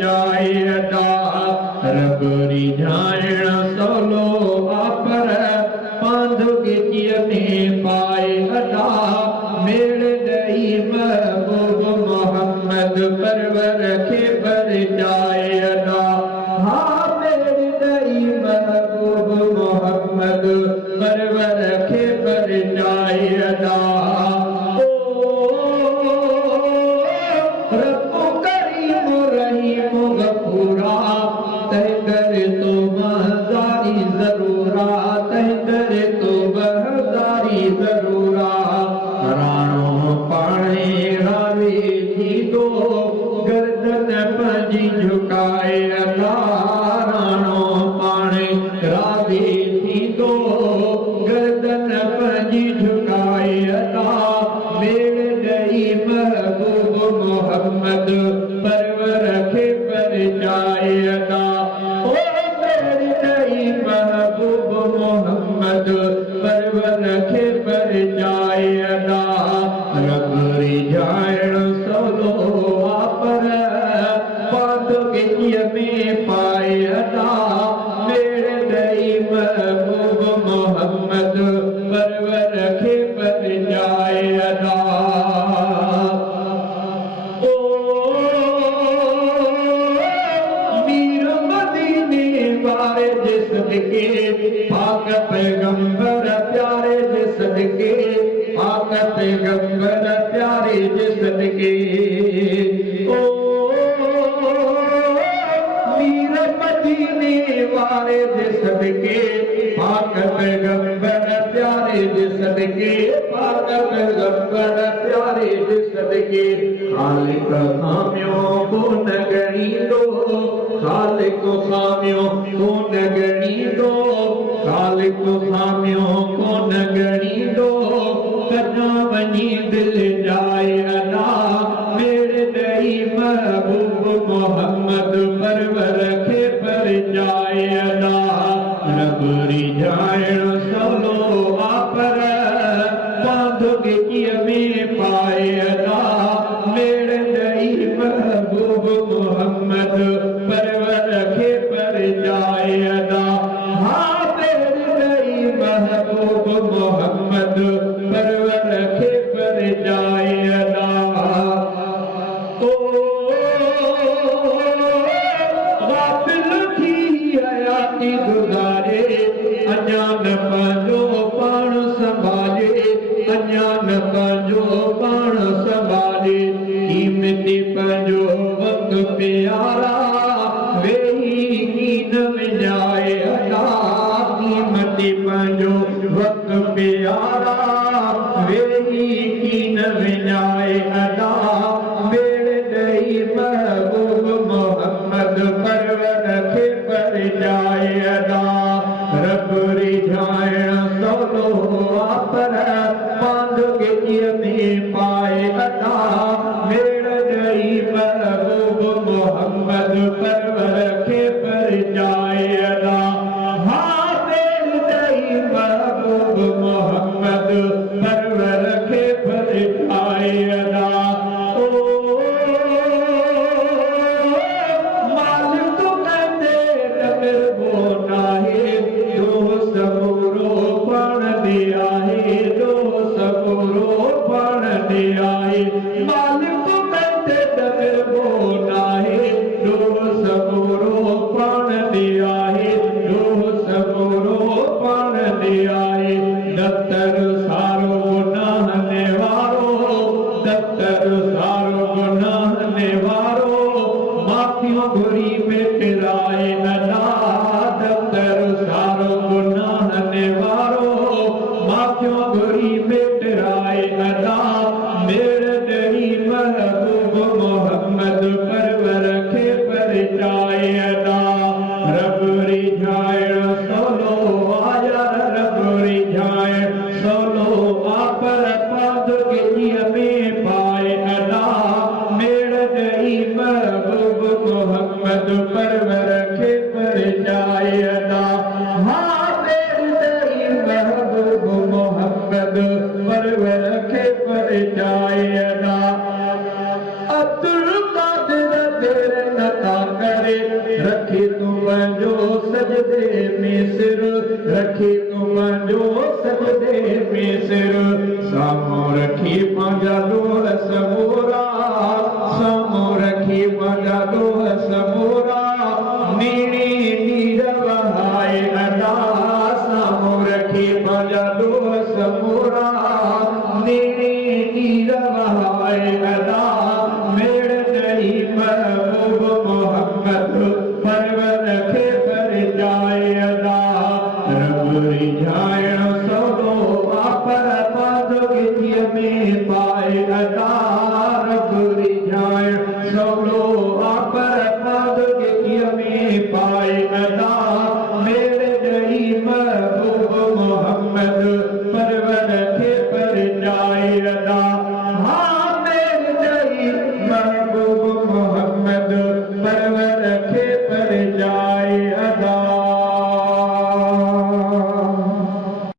जायदा रब रिझाइण सवलो आपर पांधु गिचीअ में पाए अदा मेल ॾेई महबूब मोहम्मद परवर खे परचाए अदा हा मेल ॾेई महबूब मोहम्मद परवर खे परचाए अदा झुकाए अदा राणो पाणे राज़ी थींदो गर्दन पंहिंजी झुकाए अदा मेल ॾेई महबूब मोहम्मद परवर खे परचाए अदा ओ मेल ॾेई महबूब मोहम्मद परवर खे परचाए अदा रब रिझाइण सवलो वापर में पाए अदा मेरे ॾेई महबूब मोहम्मद परवर खे परचाए अदा ओ मीर मदीने वारे जे सदके पाक पैगंबर प्यारे जे सदके पाक पैगंबर प्यारे जे सदके वारे जे सदके पाक पैगंबर प्यारे जे सदके पाक पैगंबर प्यारे जे सदके खालिक खामियो कोन ॻणींदो खालिक खामियो कोन ॻणींदो खालिक खामियो कोन ॻणींदो कॾो वञी दिलि जाए अदा मेरे ॾेई महबूब मोहम्मद परवर खे परचाए अदा रब रिझाइण सवलो आपर पांधु गिचीअ में पाए अदा मेल ॾेई महबूब मोहम्मद परवर खे परचाए अदा हा मेल ॾेई महबूब मोहम्मद परवर खे परचाए अदा गुज़ारे अञान पंहिंजो पाण संभाले अञान पंहिंजो पाण संभाले क़ीमती पंहिंजो वक़्तु प्यारा वेही कीन विञाए अदा क़ीमती पंहिंजो वक़्तु प्यारा वेही कीन विञाए अदा मेल ॾेई महबूब मोहम्मद परवर खे परचाए अदा रब रिझाइण सवलो वापर पांधु गिचीअ में पाए अदा मेल ॾेई महबूब मोहम्मद परवर खे परचाए अदा हा मेल ॾेई महबूब मोहम्मद परवर खे परचाए अदा मालिक कहते डगरबो नाहे डोह सबोरो पाण दे आहे डोह सबोरो पाण दे आहे दफ्तर सारो गुनाह निवारो दफ्तर सारो गुनाह निवारो माफ़ियों घुरी बेटराए अदा दफ्तर सारो गुनाह निवारो माफ़ियों घुरी बेटराए अदा मेरे ॾेई महबूब मोहम्मद परवर खे परचाए अदा रब रिझाइण सवलो आया रब रिझाइण सवलो आपर पांधु गिचीअ में पाए अदा मेल ॾेई महबूब मोहम्मद परवर खे परचाए अदा हा मेल ॾेई महबूब मोहम्मद परवर खे परचाए अदा अब्दुल कादिर तेरे नता करे रखी तुम जो सजदे में सिर रखी तुम जो सजदे में सिर सामो रखी पंहिंजा लोह समूरा सामो रखी पंहिंजा लोह समूरा नीरी नीर वहाए अदा सामो रखी पंहिंजा लोह समूरा नीरी नीर वहाए अदा मेड़ नहीं महबूब मोहम्मद परवर खे पर जाए अदा रब रिझाइण सवलो पर पादोगितीअ में पाए अदा रब रिझाइण सवलो पर पादोगितीअ में पाए अदा मेरे ॾही महबूब मोहम्मद परवर खे पर जाए अदा हाँ मेरे ॾही महबूब मोहम्मद परवर खे